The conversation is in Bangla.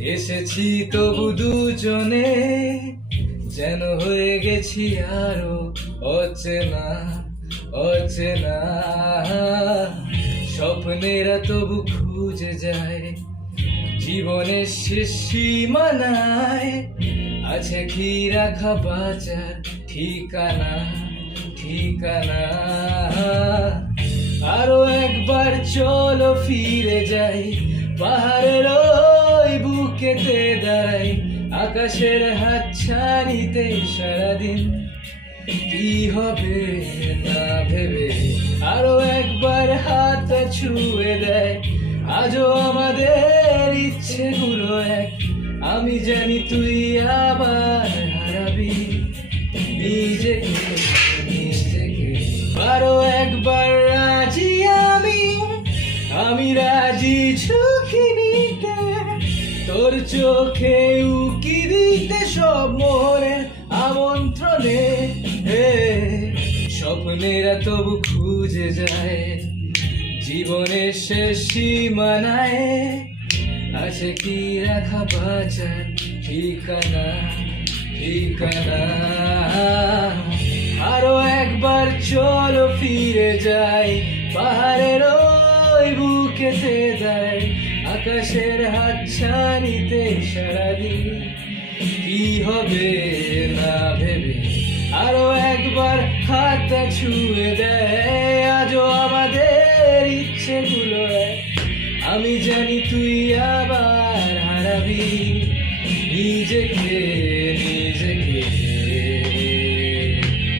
এসেছি তবু দুজনে, যেন হয়ে গেছি আরো অচেনা অচেনা। স্বপ্নেরা তবু খুঁজে যায় জীবনের শেষ সীমানায়। আছে কি রাখা বাঁচার ঠিকানা ঠিকানা। আরো একবার চলো ফিরে যাই, পাহাড়ের ওই বুকেতে দাঁড়াই, আকাশের হাতছানিতে সারাদিন কি হবে না ভেবে। আরো একবার হাত ছুঁয়ে দেয় আজও আমাদের ইচ্ছেগুলো এক। আমি জানি তুই আবার হারাবি নিজেকে নিজেকে। আরো একবার রাজি আমি রাজি ঝুঁকি নিতে, তোর চোখে উকি দিতে সব মোহরের আমন্ত্রণে। স্বপ্নেরা তবু খুঁজে যায় জীবনের শেষ সীমানায়। আছে কি রাখা বাঁচার ঠিকানা ঠিকানা। আরো একবার চলো ফিরে যাই, পাহাড়ের ওই বুকেতে দাঁড়াই, আকাশের হাতছানিতে সারাদিন কি হবে না ভেবে। আরো একবার হাত ছুঁয়ে দেয় আজও আমাদের ইচ্ছেগুলো এক। আমি জানি তুই আবার হারাবি নিজেকে।